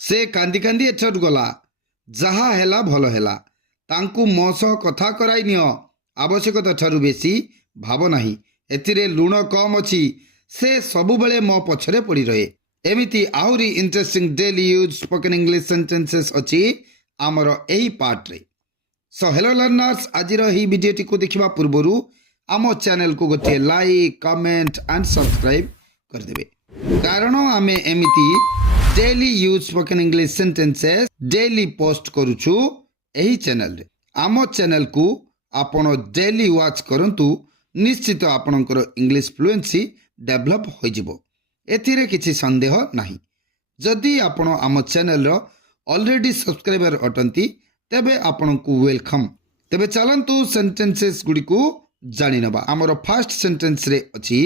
से कांदी कांदी एठरू गला जहा हेला भल हेला तांकु मो सह कथा कराई नियो आवश्यकता ठारू बेसी भाव नाही एथिरे लुण कम अछि से सबु बेले मो पछरे पड़ी रहे एमिति आहुरी interesting daily use spoken English sentences अछि आमर एही पार्ट रे। सो हेलो लर्नर्स आज ही वीडियोटी को देखिबा पूर्वरु आम चैनल को गोटे लाइक कमेंट एंड सब्सक्राइब कर देबे कारण आमे एमिति daily use spoken English sentences daily post करूछु एही चैनल रे। आम चैनल को आपण डेली वॉच करंतु निश्चित आपणकर इंग्लिश फ्लुएंसी डेवलप हो जिवो एथिरे किछि संदेह नाही। जदि आपण आम चैनल रो ऑलरेडी सब्सक्राइबर अटंती तेबे आपण को वेलकम। तेबे चलंतु सेंटेंसेस गुडी को जानि नबा। हमर फर्स्ट सेंटेंस रे अछि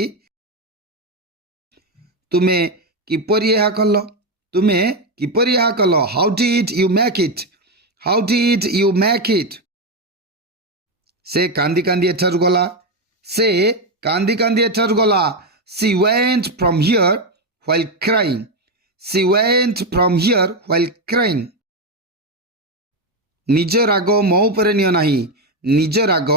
तुमे किपरि एहा कल्लो तुमे किपरि एहा कल्लो how did you make it how did you make it. से कांदी कांदी एठारु गला से कांदी कांदी एठारु गला she went from here while crying she went from here while crying। निज राग मो उपरे नियो नाही निज राग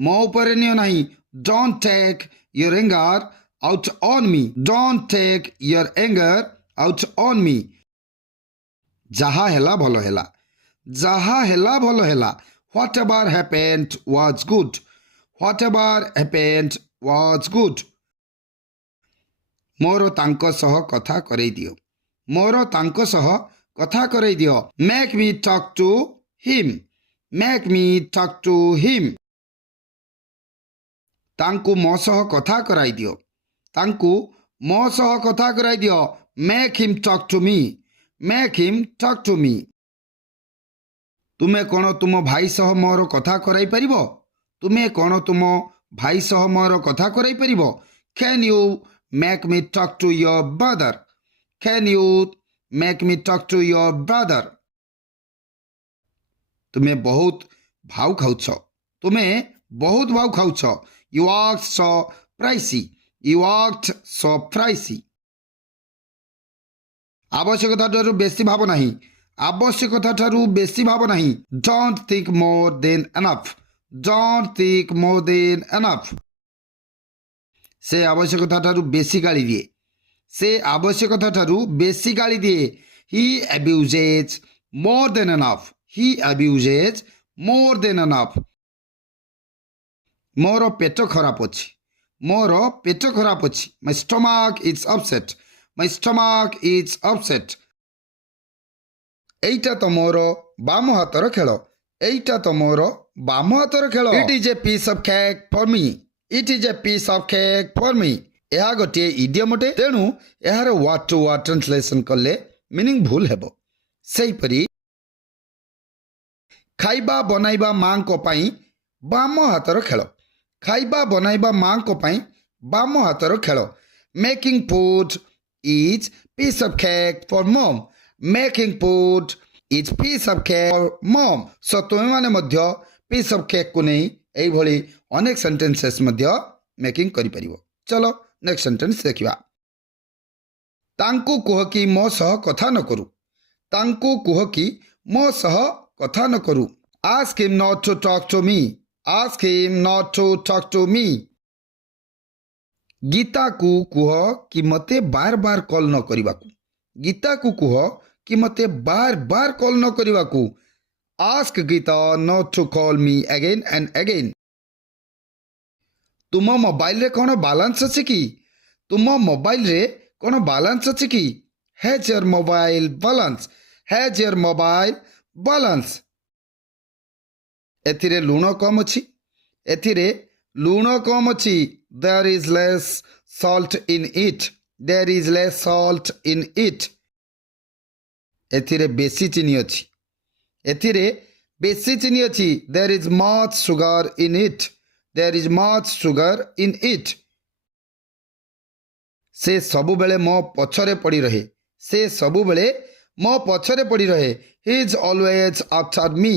मो उपरे नियो नाही don't take your anger out on me don't take your anger out on me। जहा हेला भलो हेला जहा हेला भलो हेला whatever happened was good whatever happened was good। मोर तांको सह कथा करई दियो मोर तांको सह कथा करई दियो make me talk to him make me talk to him. तांकु मो सह कथा कराई दियो तांकु मो सह कथा कराई दियो make him talk to me make him talk to me. तुमे कोन तुम भाई सह मोर कथा कराई परिबो तुमे कोन तुम भाई सह मोर कथा कराई परिबो can you make me talk to your brother can you make me talk to your brother। तुम्हें बहुत भाव खाउछ तुम्हें बहुत भाव खाउछ you act so pricey you act so pricey। आवश्यकता ठारू बेसी भाव नहीं आवश्यकता ठारू बेसी भाव नहीं don't think more than enough don't think more than enough। से आवश्यकता ठारू बेसी गाली दिए से आवश्यकता ठारू बेसी गाली दिए he abuses more than enough he abuses more than enough। मोर पेट खराब अछि मोर पेट खराब अछि my stomach is upset my stomach is upset। एइटा तो मोर बाम हातर खेल एइटा तो मोर बाम हातर खेल it is a piece of cake for me it is a piece of cake for me। यह गोटे इडियम अटे तेणु यार वर्ड टू वर्ड ट्रांसलेशन कले मीनिंग भूल हेबो। सेही परी खाइबा बनाइबा मां को पाई बाम हातर खेल खाइबा बनाइबा मां को पाई बाम हातर खेल making food is piece of cake for mom making food is piece of cake for mom. सो तुम माने मध्य पीस ऑफ केक को नहीं एई भली अनेक सेंटेंसेस मध्य मेकिंग करि परिबो। चलो नेक्स्ट सेंटेंस देखिबा। तांकु कुह कि मो सह कथा न करू तांकु कुह कि मो सह कथा न करू ask him not to talk to me ask him not to talk to me. Gita को कुह कि मते बार बार कॉल न करिबाकू गीता को कुह कि मते बार बार कॉल न करिबाकू ask Gita not to call me again and again. तुम मोबाइल रे कौन बैलेंस अच्छे कि तुम मोबाइल रे कौन बैलेंस अच्छे कि has your mobile balance has your mobile balance. एथिरे लूण कम अछि एथिरे लूण कम अछि there is less salt in it there is less salt in it. एथिरे बेसी चीनी अछि एथिरे बेसी चीनी अछि there is much sugar in it there is much sugar in it. से सबु बेले मो पछरे पड़ी रहे से सबु बेले मो पछरे पड़ी रहे he is always after me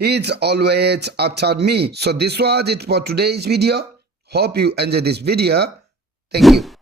he is always after me। So this was it for today's video. Hope you enjoyed this video. Thank you.